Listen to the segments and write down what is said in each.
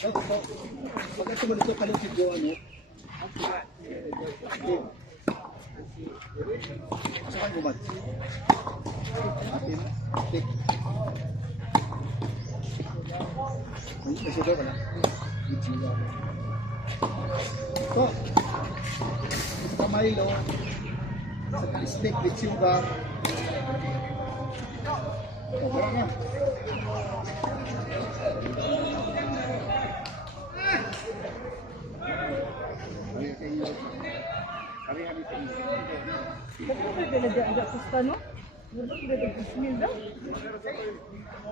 Pagka sumunod sa kalupit ko, ano? Saan bumad? Atin, tik. May sugar ka na? Ito. Ito Milo. Sa stick with sugar. Ito, wala na.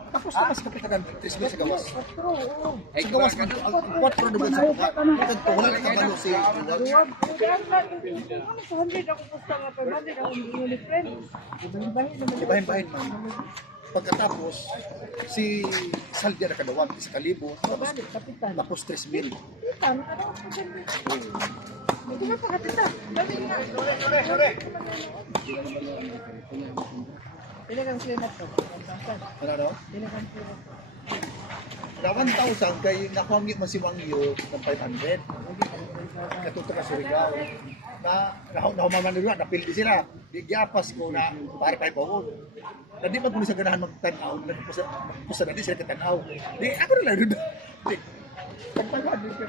Tapos na mas kapitagan 3 mil sa gawas. Sa gawas man, 4 naman sa buka. Ito, wala na kabalo si Ibahin-bahin man. Pagkatapos, si Saldia na kadawag, isa kalibo, tapos 3 mil. Hindi na pakatita. Galing nga. Pinagang silat ko. Ano daw? Pinagang silat ko. Na 1,000 kay nakuha man si Wangyo ng 500. Katuto ka sa Surigao. Nahumaman nila, napildi sila. Giyapas ko na para kay Paul. Na di ba kung sa ganahan magtanaw, nagpusa na di sila katanaw. Di ako na lang doon. Pagpagod din siya.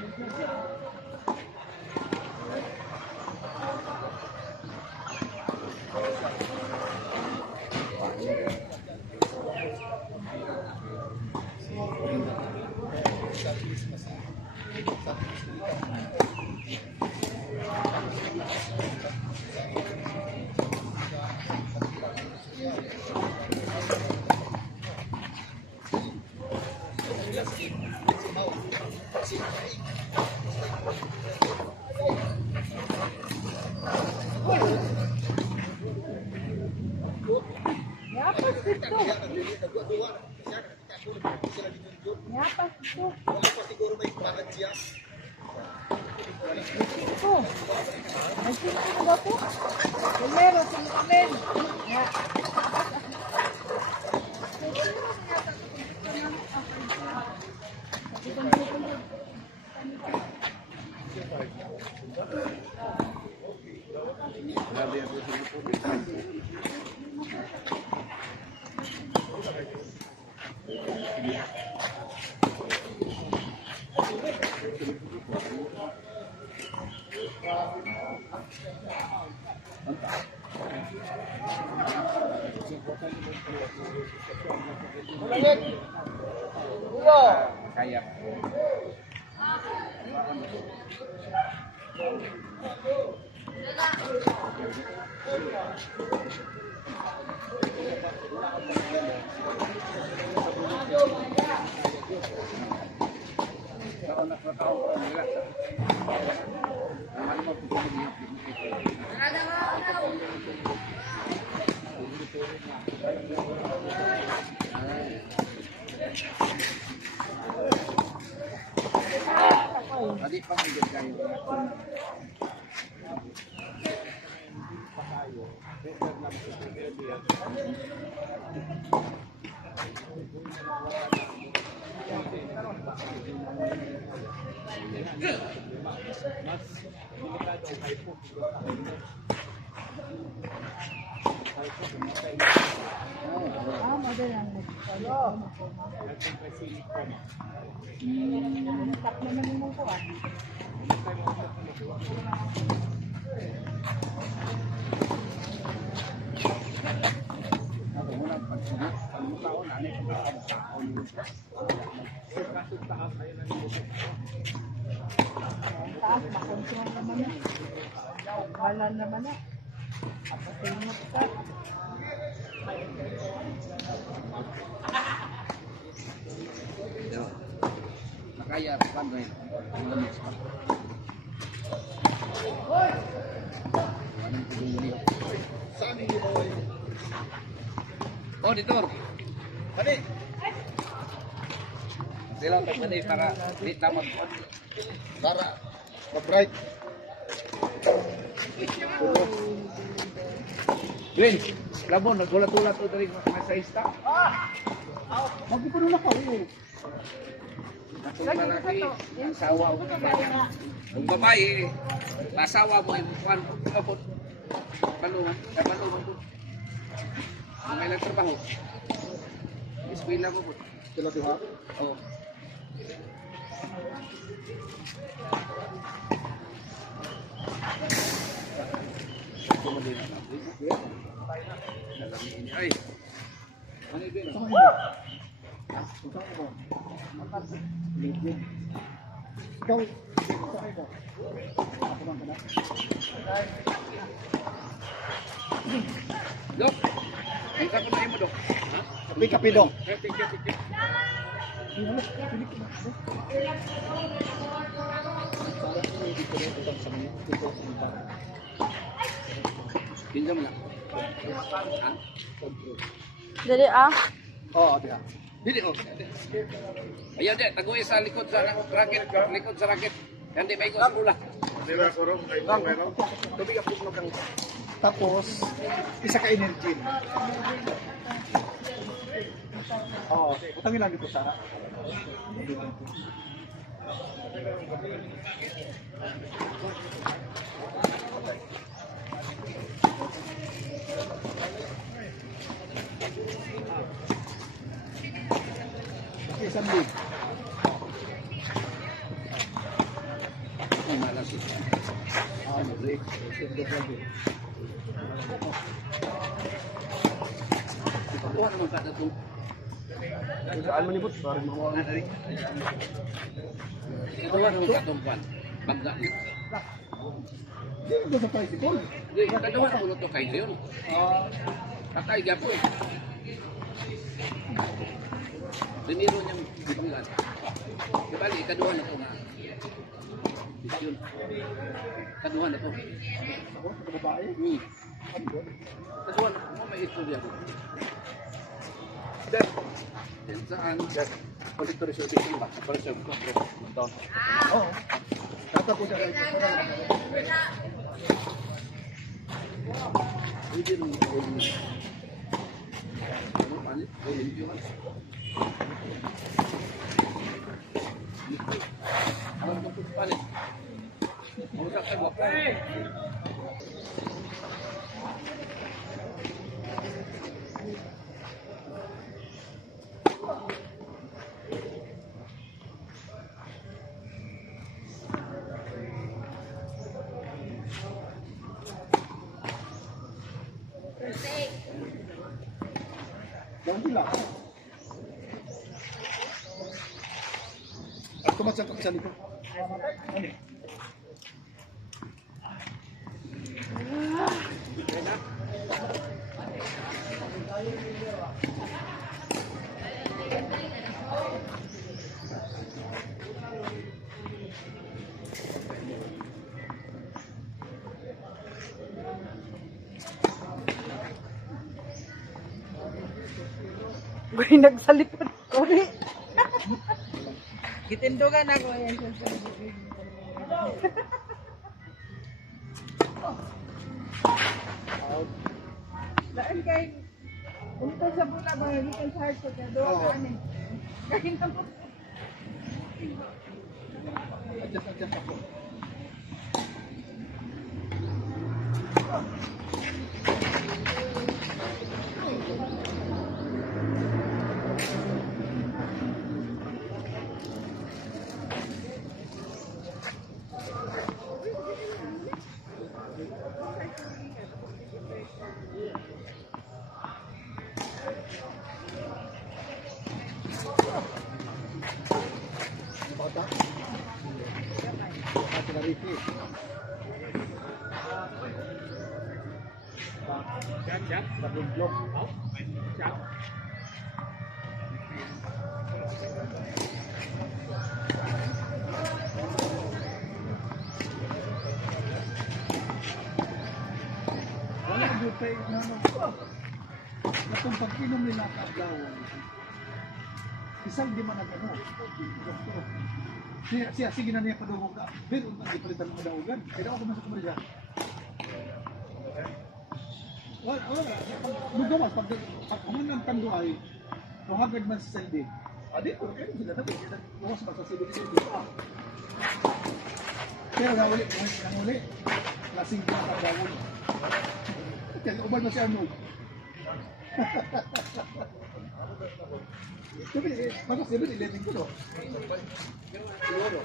Yapas dito. Yapas dito. Siguro may pangat siya. Ito. Ay, sino ko ba po? Meron, sumukamin. Ya. Kaya. Tadi pang higit kayo. Model ang nagpapalo. Tap naman yung mong kuha. Taas, makonsyon naman na. Wala naman na. Papasimot ka. Kaya paano yun? Saan hindi mo kayo? Oh, dito. Hani? Sila tagpani para di tamad. Para mag-bright. Glenn, labon, nagulat-ulat o dari sa ista. Magpupuno na ka. Kung lalaki, asawa mo. Kung babae, masawa mo yung kwan. Abot. Balungan. Balungan po. Kung may nagtrabaho. Eskwela mo po. Sila duha. Oo. Ay. Ano yun? Sama mo. Sama mo. Ikaw, sama mo. Ako man ka na. Dok. Isa ko na mo, Dok. Ha? Kapi-kapi dong. Thank you. Pinjam lang. Ha? Dali ah. Oo, diha. Dili oh. Ayaw di, taguwi sa likod sa racket, likod sa racket. Kandi may ko sa pula. Tubig ako mo kang. Tapos, isa ka energy. Oo, utangin lang dito sana. Isang lead. Ay, malas ito. Break. Kuha naman ka na ito. Saan mo nibot? Parang makuha nga rin. Kuha naman ka itong pan. Bangga mo. Hindi mo sa tricycle. Hindi, kadawa na ulo ito kayo yun. Patay gapo eh. Diniro niyang banggan. Kibali, kaduha na ito nga. Yun. Kaduha na ito. Ako, sa babae. Kaduha na ito. May istorya ko. Dan. Yan saan? Kolektor sa isang ba? Kolektor ko. Oo. Tatapos siya. Hindi rin yung ulo. Ano? Ano? Ulo. Ano ito po palit? Ano sa kagwa? Jangan bilang. Aku macam tak bisa lihat. Ini. Uy, nagsalipod ko rin. Gitindugan ako. Ayan. Daan kay punta sa bula ba gikan sa hardcore na doon Oo. ani. Kaya na po. Adjust aku. Bata. Bata dari sini. Double block. Wala yung pay na Itong pag-inom nila kagaw. Isang di man nag-ano. Siya, sige na niya padungog ka. Pero ang ipalitan mo daugan. Kaya ako masuk mo dyan. Wala. Lugawas, pag kumanan ng tanduay, kung agad man sa saldi, Dito, kayo sila na. Bukas pa sa sibil-sibil pa. Pero nahuli. Lasing ka na pagdawon. Kaya uban na siya mo. Sabi, bago 7-11 ko to. Siguro.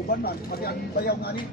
Uban man, pati ang bayaw nga ni.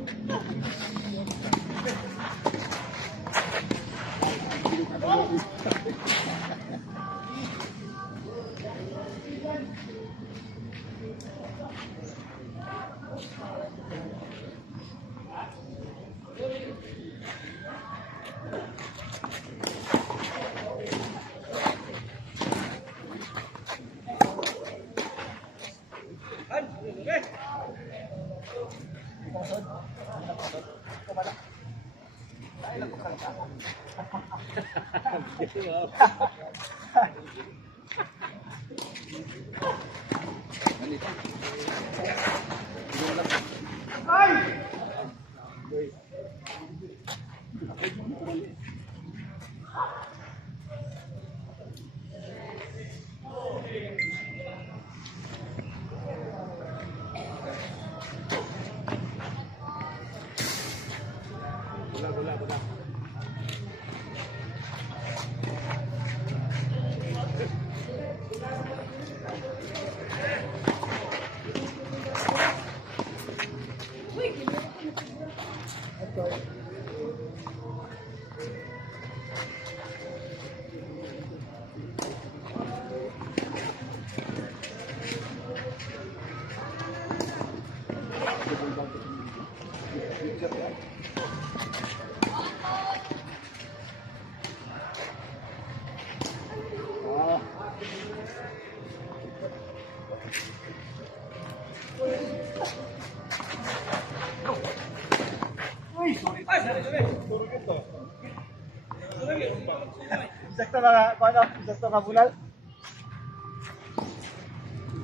Sakto na, paano? Sakto na bulal?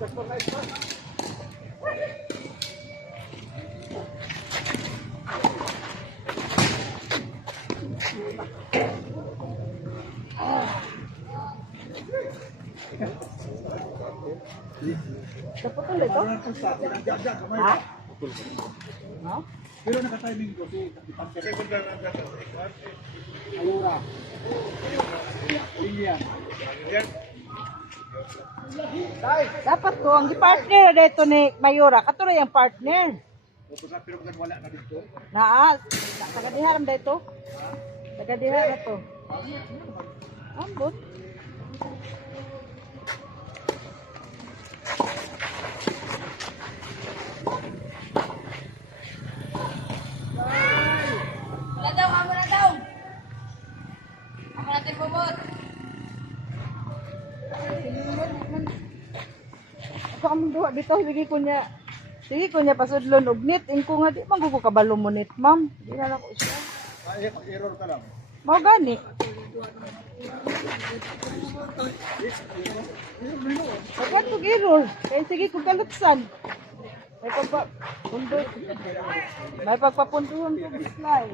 Sakto na ito. Dapat ulit ito? Ha? Ha? Pero naka-timing ko si Alura. Linya. Dapat ko, ang partner na dito ni Mayura. Kato na yung partner. Pero kung wala na dito. Naa, tagadiharam dito. Tagadiharam na to. Ambot. Wala daw, amo na daw. Amo natin bubot. Ako ang duwa dito, sige ko niya pasudlon og nit. Ingko nga di man ko kabalo mo nit, ma'am. Di na ako siya. Ay, error ka lang. Mao gani. Pagkat ko error, kaya sige ko kaluksan. May pagpapuntuhan ko bislay.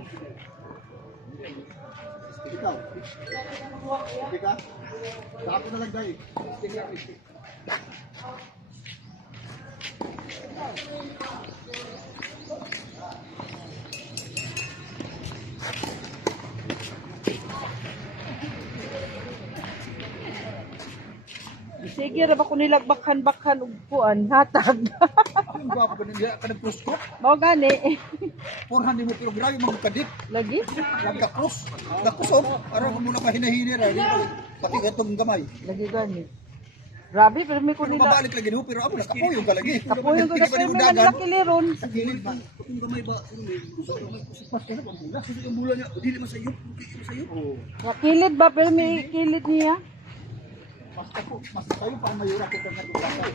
Ikaw. Hindi ka? Saka na lang dahil. Sige ra ba ko nilagbakhan-bakhan og kuan hatag. Ang gwapo ka nila, kanag-cross ko. Mao gani. 400 mo, pero grabe mga kadit. Lagi. Nagka-cross. Nagka-cross, oh. Araw ka muna mahinahinir. Pati itong gamay. Lagi gani. Grabe pero may ko Pero nila. mabalik lagi no, pero ako nakapuyong ka lagi. Kapuyon ko na pero may malaki liron. Sa gilid ba? Yung gamay ba? Mas ka na pang bulas. Yung bulan niya, dili man sa'yo. Dili sa'yo. Kilid ba pero may kilid niya. Mas tayo pa ang mayura ko kung nagpapasay.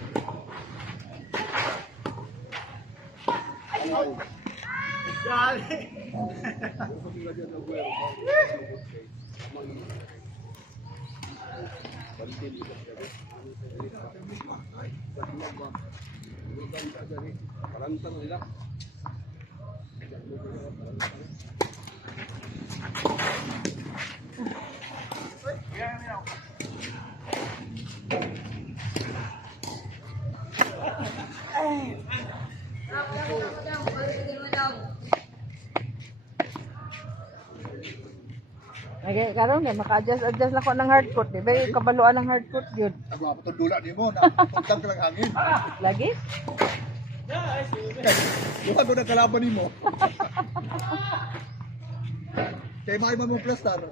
Parantang nila. Okay, karon nga maka-adjust na ko ng hardcourt, di ba? Kabaluan ng hardcourt yun. Ako pa dula nimo na pagtang ka lang hangin. Lagi? Yung ako na kalaban nimo. Kay may mo plastar.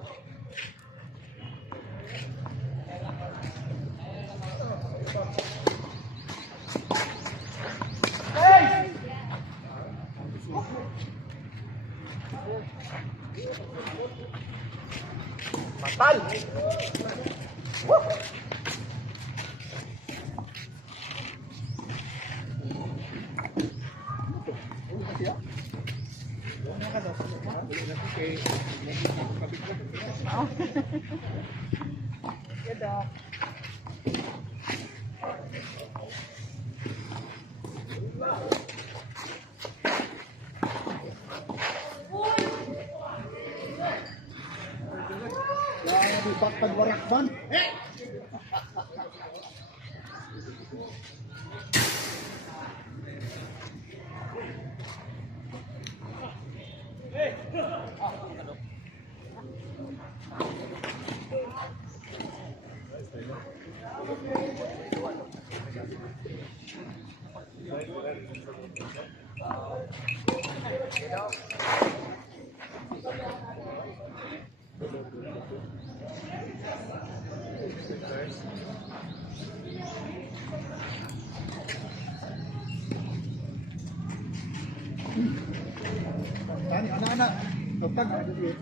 Matal. Good. Yang dibatkan warakban. Tani anak-anak, dokter ada duit.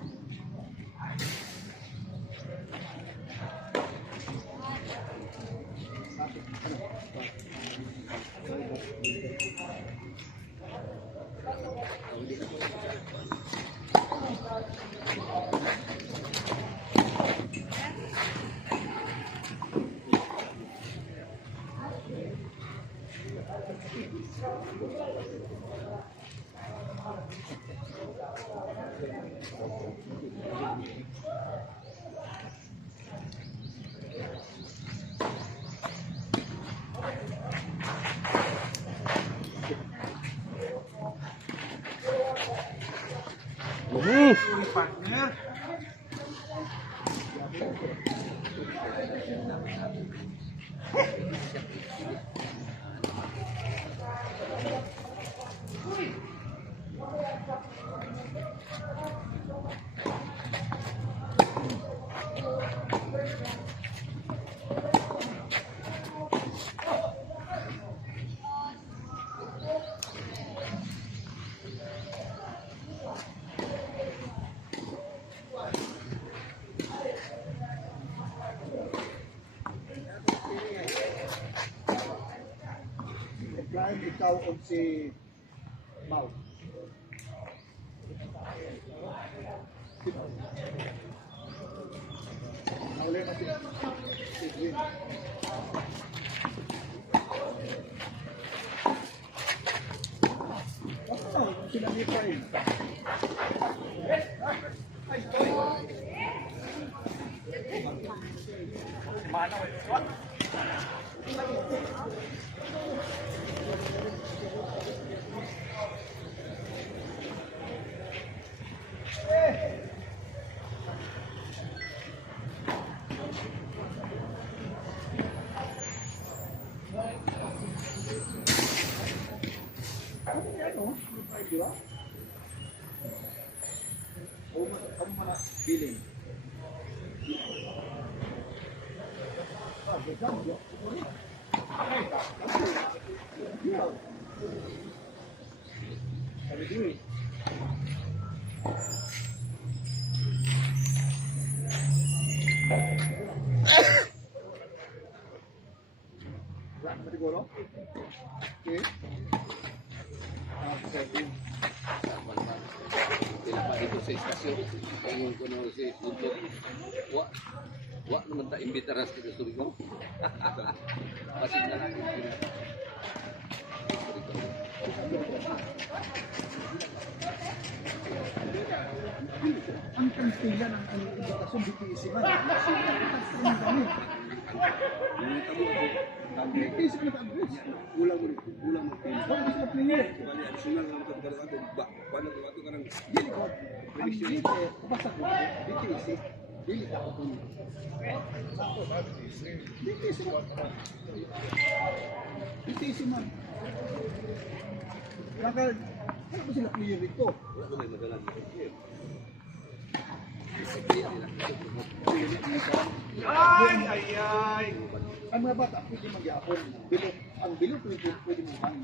Partner. Brian, ikaw o si Mau? Nauli na si Edwin. Sila ni Brian. Kamu mana feeling? Okay. Tinapa dito sa istasyon. Ingon ko na si Untok. Wa naman ta imbitar sa istasyon ko. Pasig na lang. Ang kanila ng edukasyon di piisiman. Ang kami. Ang piisiman na address. Kulang mo. Wala sila player. Bali, additional lang ito. kung paano tumato ka ng Dili ko. Ang dili basta ko. Dili dili ako kun. Dili man. Naka ano ba sila clear dito? wala ko may madalang Ang mga bata pwede magyapon. Bilog, ang bilog pwede mo man.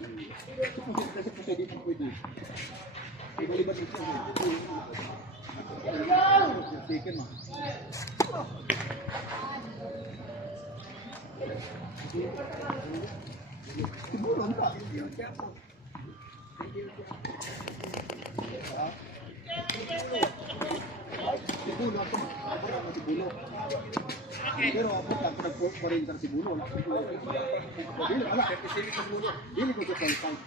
Kasi pwede mo pwede. Ibalibat ito. Taken mo. Siguro ang pa. Siguro ako. Siguro. Pero ako nag-40 ng siguro. Dili wala. Dili ko sa cellphone.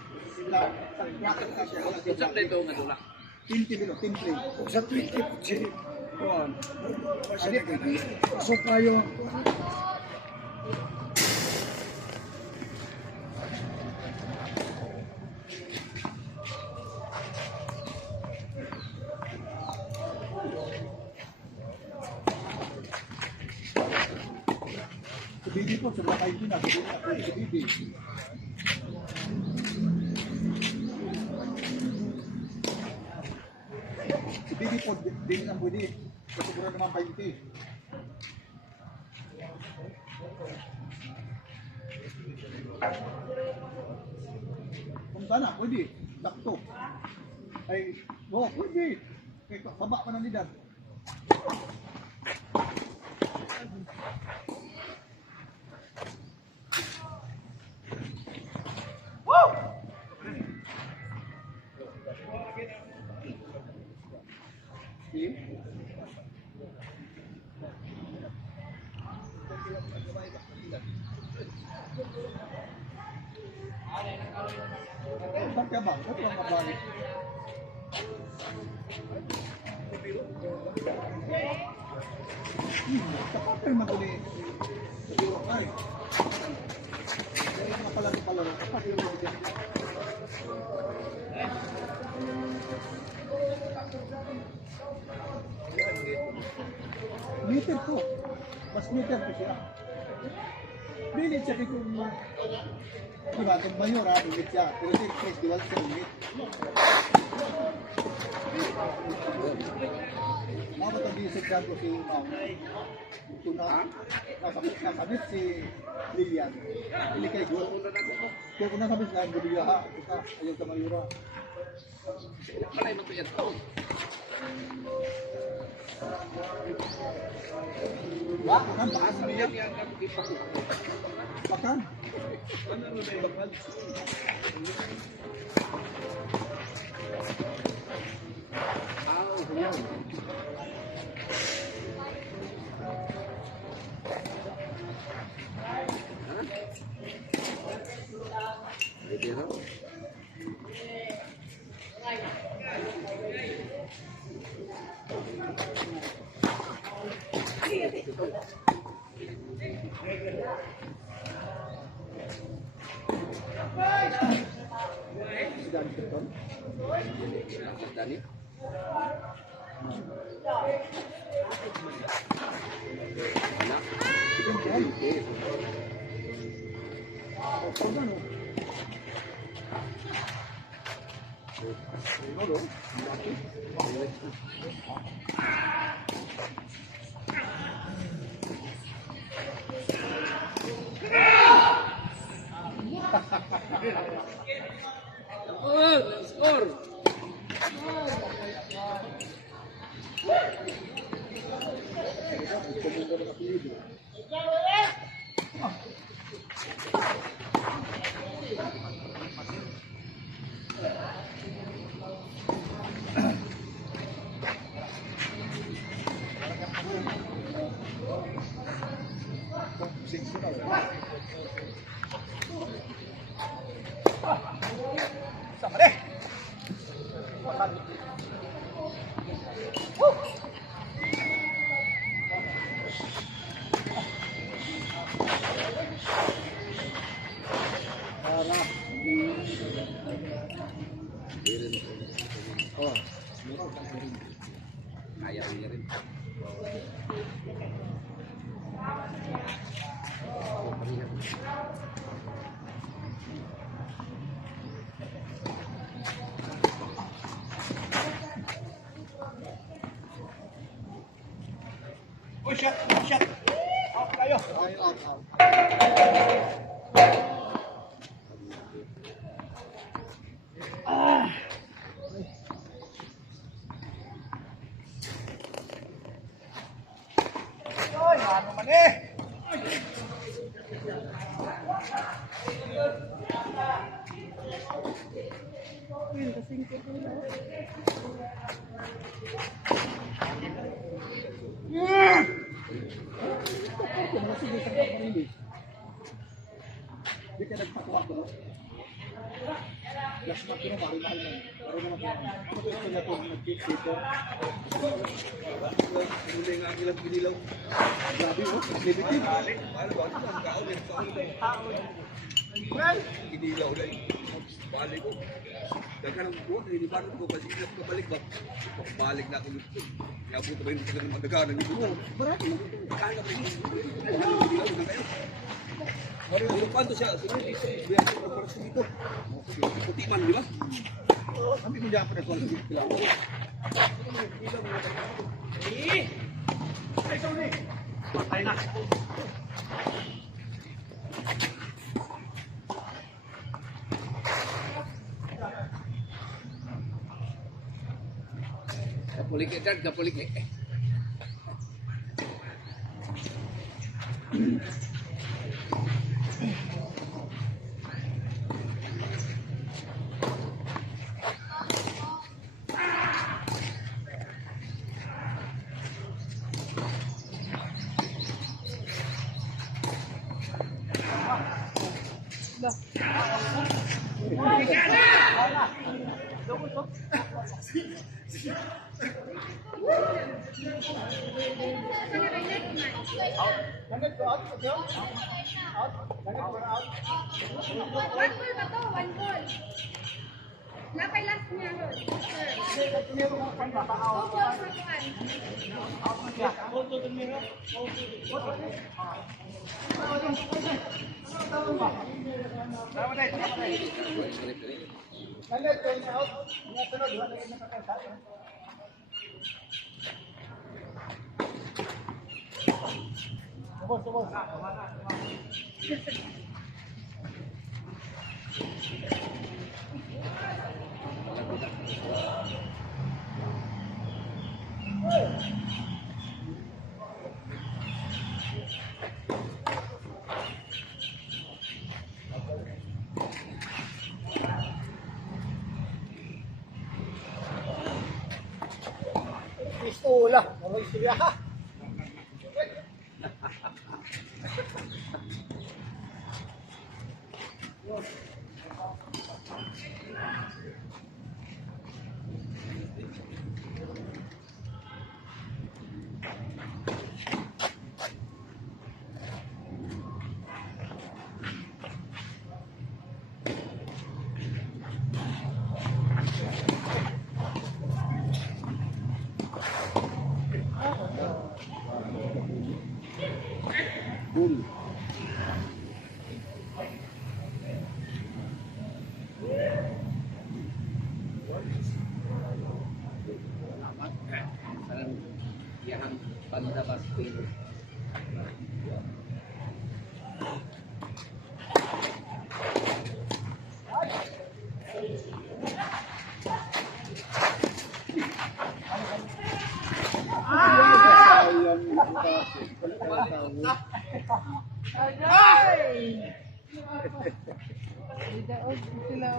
usap na ito nga dula. 20 bilo, 10 play. Sa 20 Jay. Kuan. So kayo. Sa bibi po, sa lakay din ako. Sa bibi. Sa bibi po, din ang pwede. Kasi pura naman 20. Kung sana, pwede. Sakto. Ay, pwede. Kaya baba pa ng lidar. Team? Saan ka ba? Saan ka mabalik? Kapag kayo madali. Siguro ay. Kaya mga palaro-palaro. Kapag kayo madali. Meter ko. Mas meter ko siya. Bilit siya kung diba, kung mayor ha, bilit siya. Pero si Chris, diwal siya ulit. Mga matag-iisip dyan ko si Mau. Kung nasabit si Lilian. Ili kay Gul. Kaya kung nasabit na ang Guliya ha, ito ayaw sa mayura. Malay mo ito yan taon. Bakan, bakan sa niya. Yan ang ipako. Bakan. Yan. Pwede raw. Si Dani Kerton. Dani. Anak. Okay. Ano? Ano? Score! rin. Oh. Ayaw niya rin. Oh, shot. Out kayo. Out. Ay, ano man eh. Yun, kasing kito na. Hindi ka nagpatuwa ko. Last month ko na, mahal man. Pero naman po, ako ito na ito, nag-keep dito. Muli nga ang ilang ginilaw. Grabe oh, activity. Ano ba? Ano ang kaon? Ginilaw na eh. Balik ko. Daga ng buwan, hinibaran ko kasi inat ko balik ba? Balik na ako dito. Yabuto ba yung tagal ng madaganan dito? Marami mo. Kaya ba yung ginilaw na kayo? Ano pa siya? Sunod dito. Biyan ko ng parasyon dito. Putiman, di ba? Kami mo dyan po na kung kailangan. Ay na. Kapulik eh, Dad. Kapulik eh. One goal ba to? One goal. Napay last niya yun. Two goals na tuwan. Pistola. Maroy siya ha. Sarang yang banda pasti. Agay! Daog sila.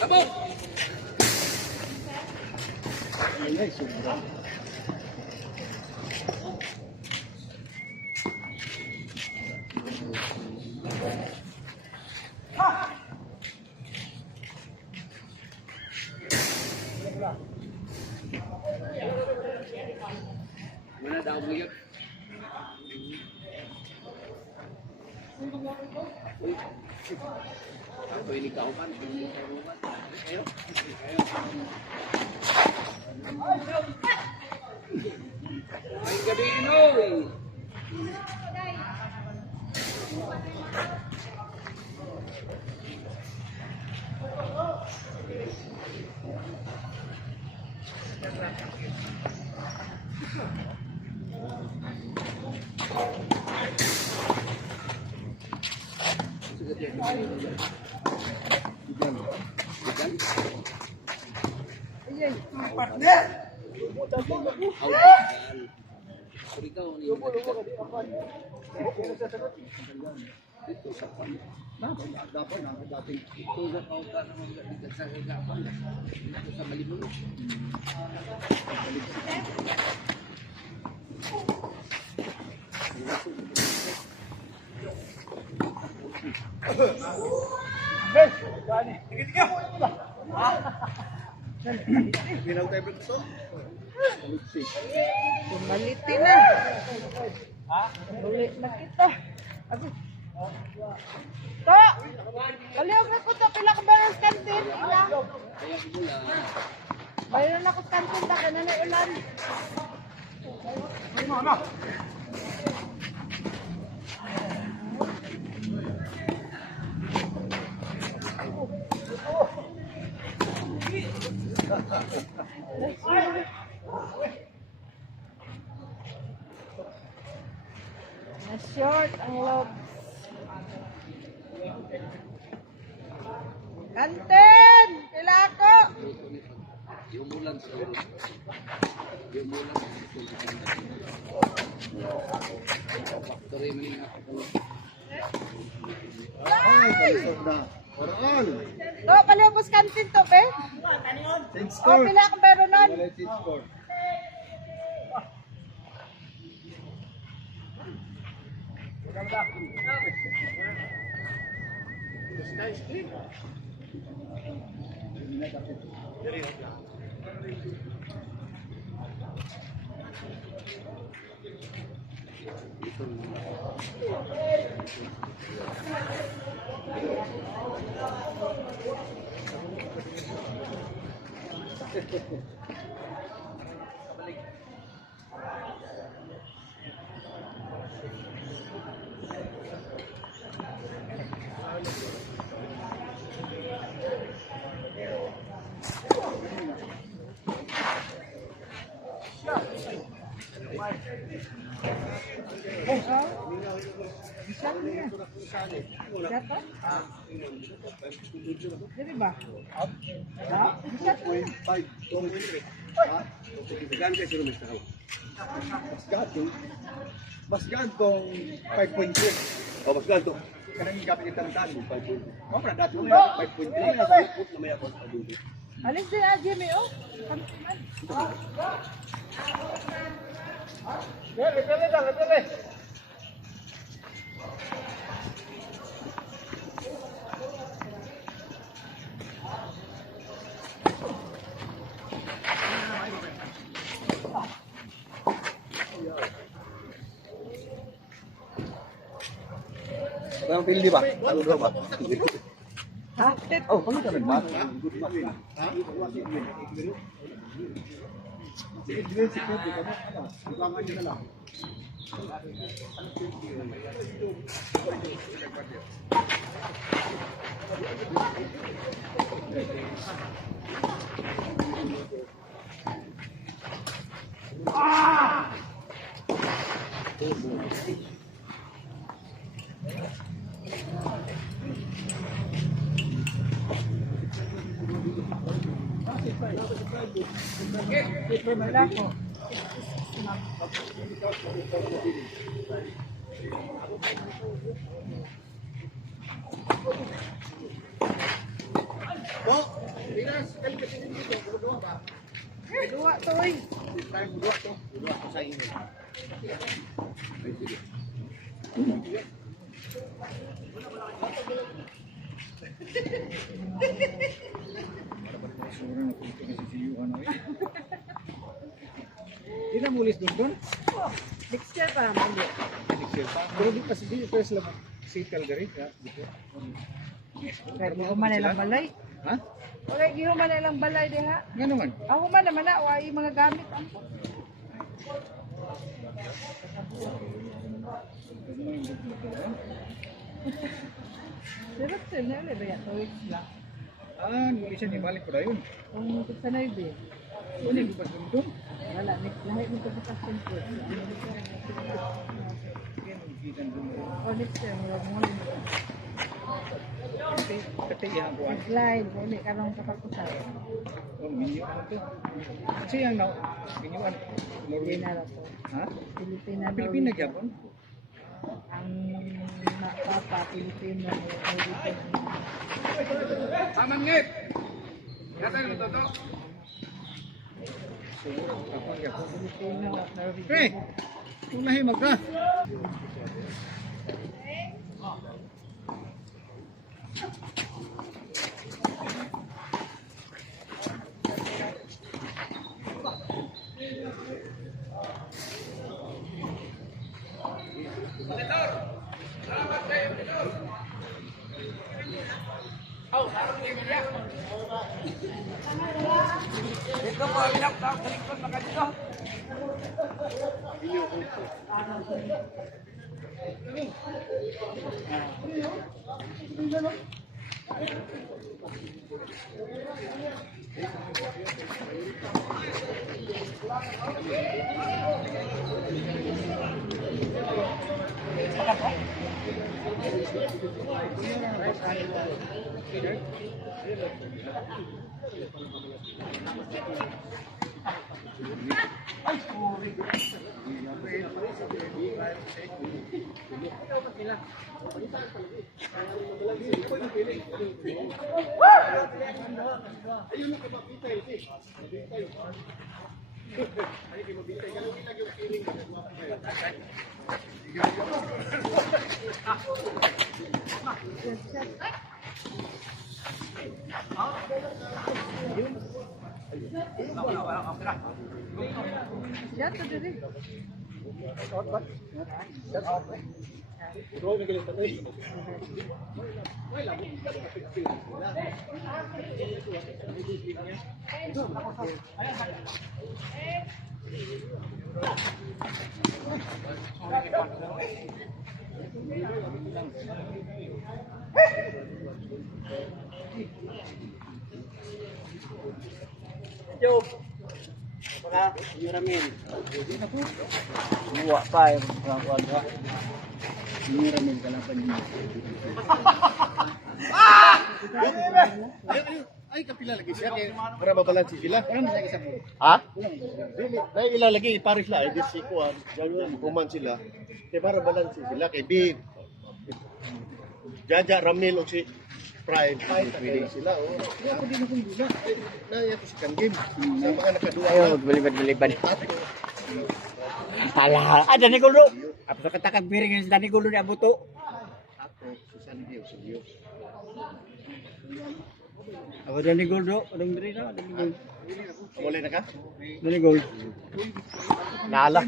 Abang! Ay, sobra. Tawag mo yun. Uy. Ako ini kaupan. Ayo. Ay gabi inoy. Ito sa pan. Dapat na dating Ito sa kautan naman sa gagapan. Ito sa malimulo. Minaw tayo ba ito? Pumaliti na. Uli na kita. Abi. To! Kaliyog na ko to. Pila ka ba ng kantin? Ina? Kaya mula. Bayaran ako sa kantin. Taka na na ulan. Na short ang loob. Kantin! Pila ako! Yung bulan sa ulo. Yung bulan sa ulo. Factory man yung ako. Ay, kalisod na. Paraan. To, palibos kantin to, be? Change O, score. pila akong pero nun? Wala change score. Dato? Dili ba? Ha? Dato? 5. Gan kayo sila mas tao. Mas gantong 5.6. O mas ganto. Kanang higapin yung tandaan mo, 5.6. Mga pala dati mo yung 5.3. Alis din ah, Jimmy, oh. Kantinan. Parang pili ba? Talo daw ba? Ha? Oh, kami ka nagbat. Sige, sige, sige. Ibangan nyo na lang. Wala ko. Dua to, oy. na mulis doon. Next year pa, mali. Next year pa. Pero di pa di pa sila settle gari ha dito. Kahit gihuman nilang balay. Ha? Wala gihuman nilang balay diha. Ngano man? Ako man naman na, wala yung mga gamit. Sarap sila, wala ba yan? Tuwid sila. Muli siya ni balik ko dayon. Kung sanay ba? Wala ko pa doon. Wala, lahat mo ito bukas siyempre. Oh, next year, wala mo nga. Kati yan ko. Slide, wala ka nang kapakusan. Minyo ano to? Kasi yang na minyuan Norway Pilipina lang po. ha? Pilipina daw. Pilipina gyapon. Ang papa, Pilipino, Pilipino. Amangit. Yata mo to. Siguro ako gyapon. Pilipino, Norwegian. Pre. Unahi magka. Ito po, pinapakot sa likod na kanino. Jatuh diri. Job. Para Yuramin. Buwa pa yung mga kuwadra. Yuramin ka lang pa niyo. Ay, kapila lagi siya kay para mabalansi sila. Ano sa isa mo? Ha? Dili, dai ilalagay ipares la edit si kuan. Diyan kuman sila. Kay para balansi sila kay big. Jaja Ramil o si Prime. Pwede sila oh. Kaya ko din kung gula. Na yato si Kanggim. Sa mga nakaduwa. Ayaw, balibad-balibad. Tato. Ala, ada ni gulo. Apa sa katakag piring sa ni gulo ni abuto. Tato si Sandio, si Dio. Apa da ni gulo? Anong diri na? Ada ni gulo. Wala na ka? Ada ni gulo. Nala.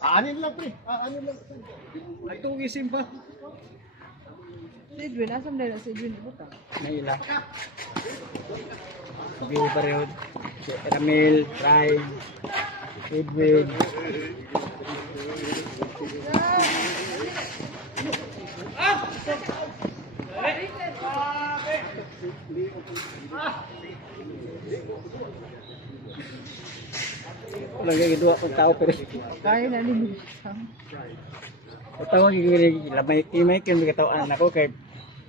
Aanin lang pre. Aanin lang. Ato isim pa. Si Edwin, asam na si Edwin buta. Naila. Sabi pareho. Si Ramil, Rai, Edwin. Lagi dua pun tahu pero Kaya na ni tahu gini lamay imay kan katawan ako kay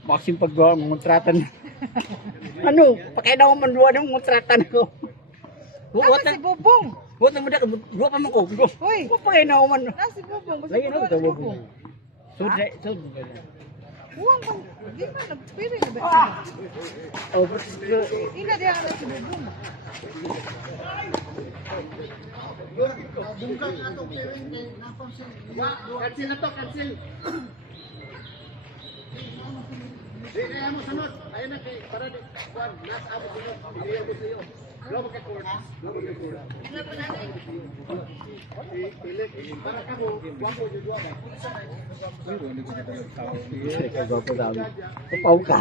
maksim paggawa ng kontratan. Ano, pakay daw man duwa ng kontratan ko. Ano si Bubong? Buat mo dak duwa pa man ko. Hoy, Ko pakay daw man. na si Bubong. Basta Lagi na puro ito si bubong. Sud. Buwang man. Di man nagpili na ba? Oh, Ina diya ka na si Bubong. Cancel na to, cancel. Gwapo daw. Tupaw ka.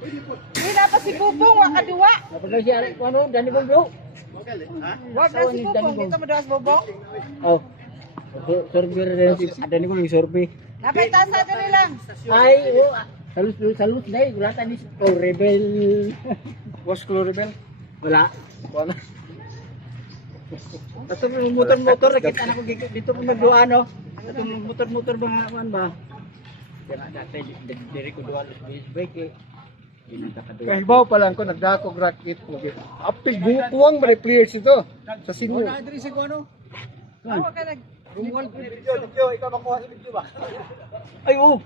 Uy, na pa si Bubong, wa kaduwa. Dapat lang siya, ano, Danny Bobro. Wag na si Bubong, dito mo daw si Bubong. Oh. Sorbe rin si Danny ko yung sorbe. Napay tasa dali lang. Ay, oh. Salus na eh. Wala tayo ni Rebel. Was Clue Rebel? Wala. Wala. Ito yung motor-motor. Nakita na ko dito po nagduwa, no? Ito yung motor-motor ba nga ba? Kaya dati, diri ko duwa sa bike eh. Kaya hibaw pa lang ko, nagdako rocket. Apil, bukuwang ba players ito? Sa singo. Awa ka nag Ay, oh.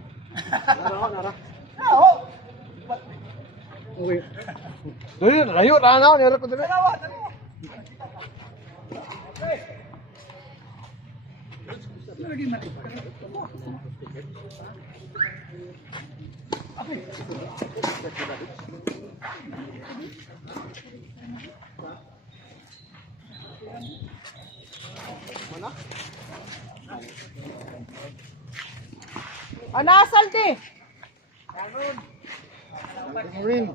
Okay. Dali, layo, ranaw, nira ko dali. Anasal di. Rin.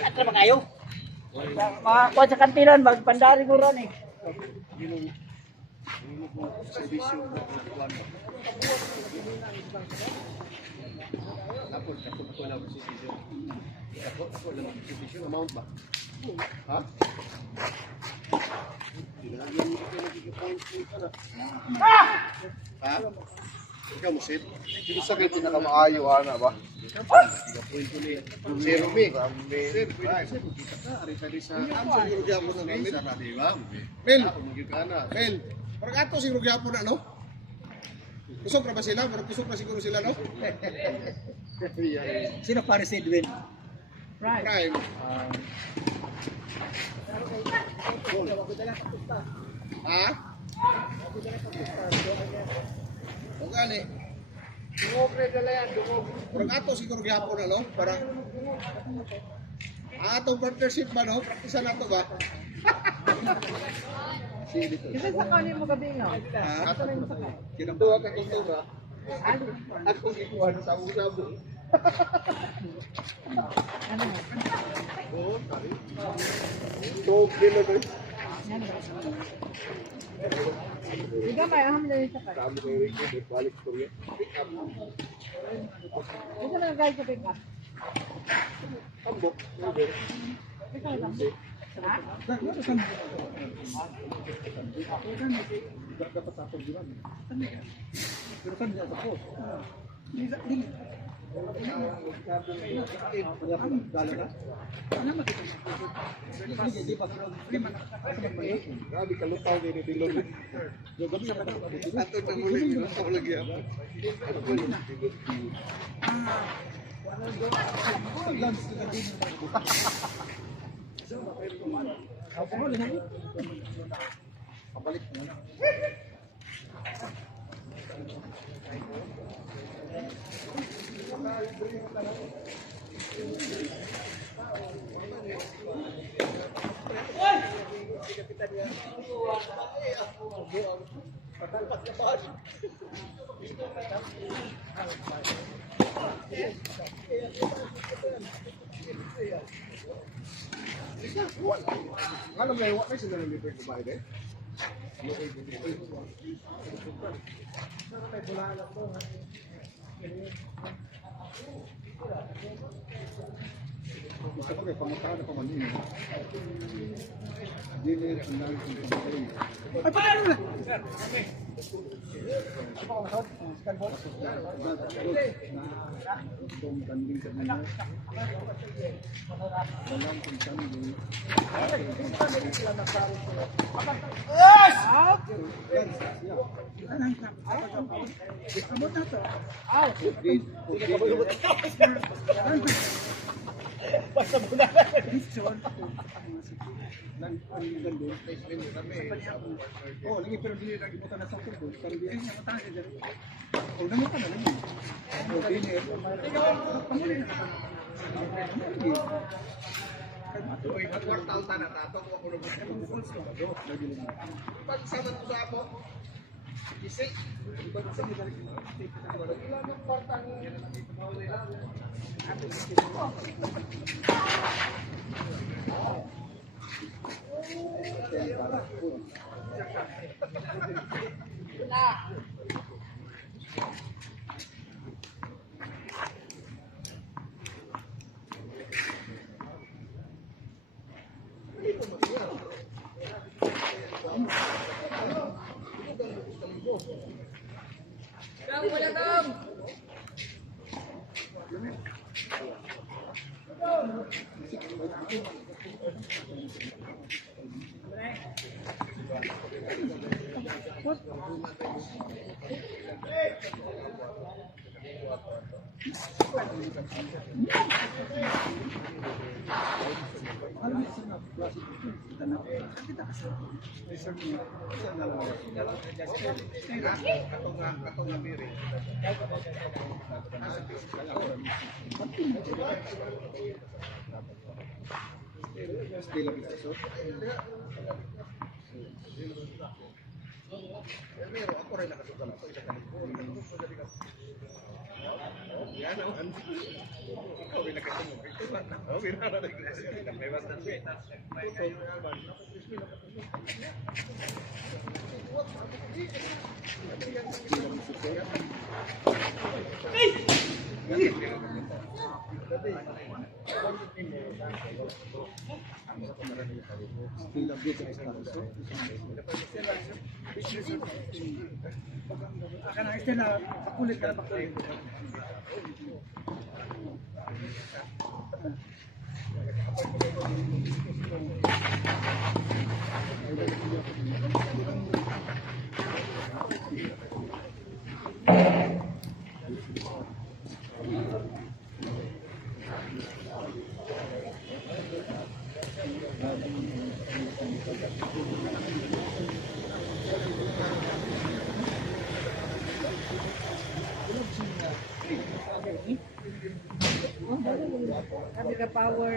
At naman kayo. Mga sa kantinan, magpandari ko ron eh. Ikaw mo, Sid? Sino sa kayo pinakamaayo, ana ba? Si Rumi. Sir, pwede kita ka. Ari-tari sa... Siguro gyapon na Mel. Mel! Mel! Parang ato siguro gyapon na, no? Kusog na ba sila? Parang kusog na siguro sila, no? Sino para si Edwin? Prime. Ha? O gani. Parang ato siguro gyapon na, no? Parang... atong partnership ba, no? Praktisan nato ba? Kasi sa kanin mo gabi nga. Ha? Kinatuwa ka kung ito ba? Akong ikuha na sabu-sabu. Ano? Oo, tari. Doble na ba? Ikaw may aham na rin sa kanin. Tama kayo rin yung balik ko yan. Pick up. Ito na guys sa pick up. Tambok. Ikaw lang. Dapat sa atin diyan. Pero kan dia tapos. Grabe kalutaw din dilon. Jogon sa kada. Ato na muli ko lagi apa. Pabalik mo na. Ano may wa may sila libre ko ba ide? Gusto ko kay pangutahan ako manini. Dili ang nang pagpapay. Ay paano na? Ako ang hot, scan ball. Dong tanding sa mga. Dalam kung tanding. Oh, lagi pero dili lagi mo na sa ko. Pero di ay mata sa diri. Oh, namo ka na lagi. Oh, dili. Oy, kwartal ta na tato ko ako pag sama ko sa ako. Isi. Iba sa mi dali. Kwartal Sabi ka power.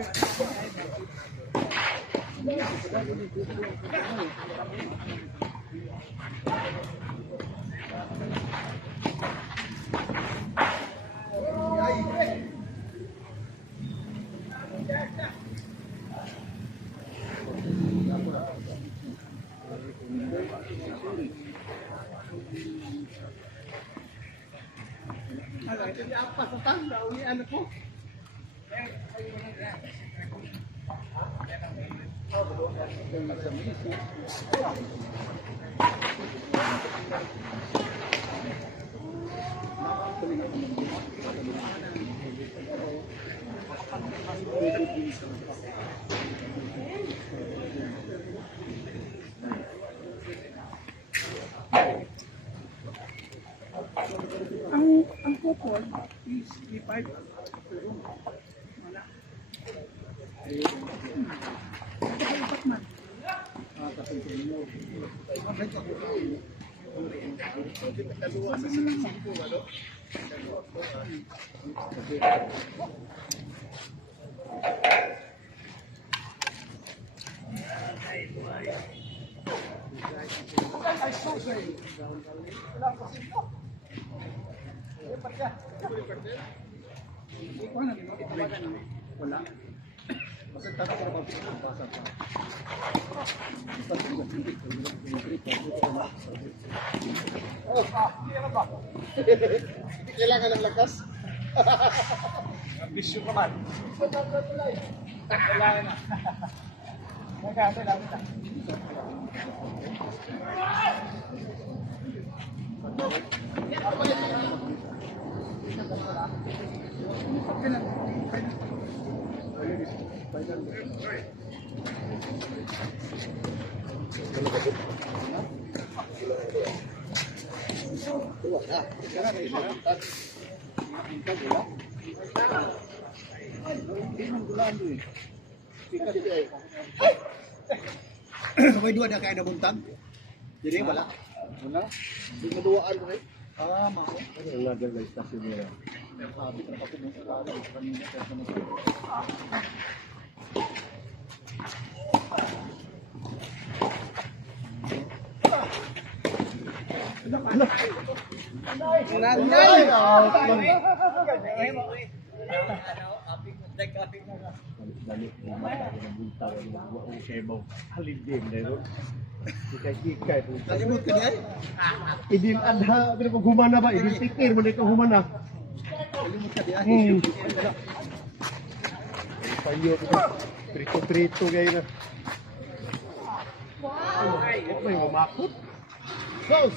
Ang kupol is E5. Kailangan ng lakas. Sabay dua na kaya nabuntag. Jadi wala. Wala. Di maduaan ko eh. Ah, mao. Wala dyan guys, kasi nila. Sabi ka pa kung sa kanina kaya Nanay! Dali, mata ko ng bunta. Huwag ko siya ibaw. Haligim na yun. Hikay-hikay. Kalimut ka niya. Idin adha, pero kung humana ba? Idin pikir mo na ikaw humana. Kalimut ka niya. Payo ko. Trito-trito kayo na. Wow! May mamakot. Sos!